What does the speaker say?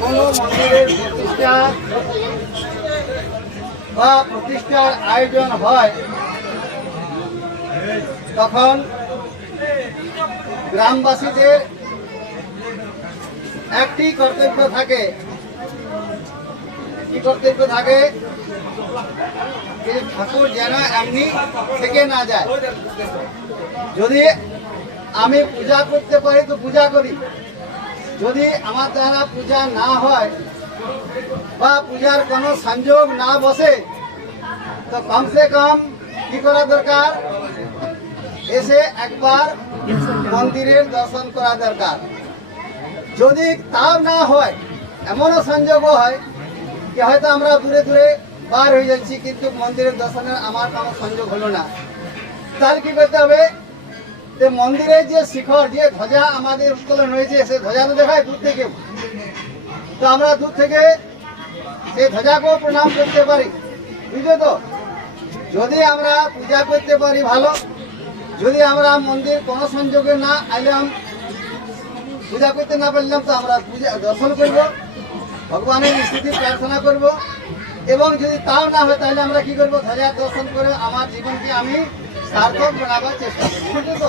কোনো মন্দিরের প্রতিষ্ঠার আয়োজন হয় তখন গ্রামবাসীদের একটি কর্তব্য থাকে। কি কর্তব্য থাকে? যে ঠাকুর যেন এমনি থেকে না যায়। যদি আমি পূজা করতে পারি তো পূজা করি, যদি আমার দ্বারা পূজা না হয় বা পূজার কোনো সংযোগ না বসে তো কমসে কম কি করা দরকার? এসে একবার মন্দিরের দর্শন করা দরকার। যদি তাও না হয়, এমনও সংযোগ হয় যে হয়তো আমরা দূরে দূরে বার হয়ে যাচ্ছি কিন্তু মন্দিরের দর্শনের আমার কোনো সংযোগ হলো না, তাহলে কি করতে হবে? যে মন্দিরের যে শিখর, যে ধ্বজা আমাদের উত্তোলন হয়েছে, সেই ধ্বজা তো দেখায় দূর থেকে, তো আমরা দূর থেকে সেই ধ্বজাকেও প্রণাম করতে পারি, বুঝলো তো? যদি আমরা পূজা করতে পারি ভালো, যদি আমরা মন্দির কোনো সংযোগে না আইলাম, পূজা করতে না পারলাম, তো আমরা পূজা দর্শন করব, ভগবানের স্থিতি প্রার্থনা করব। এবং যদি তাও না হয় তাহলে আমরা কি করব? ধ্বজা দর্শন করে আমার জীবনকে আমি সার্থক বানাবার চেষ্টা করব, বুঝলো তো?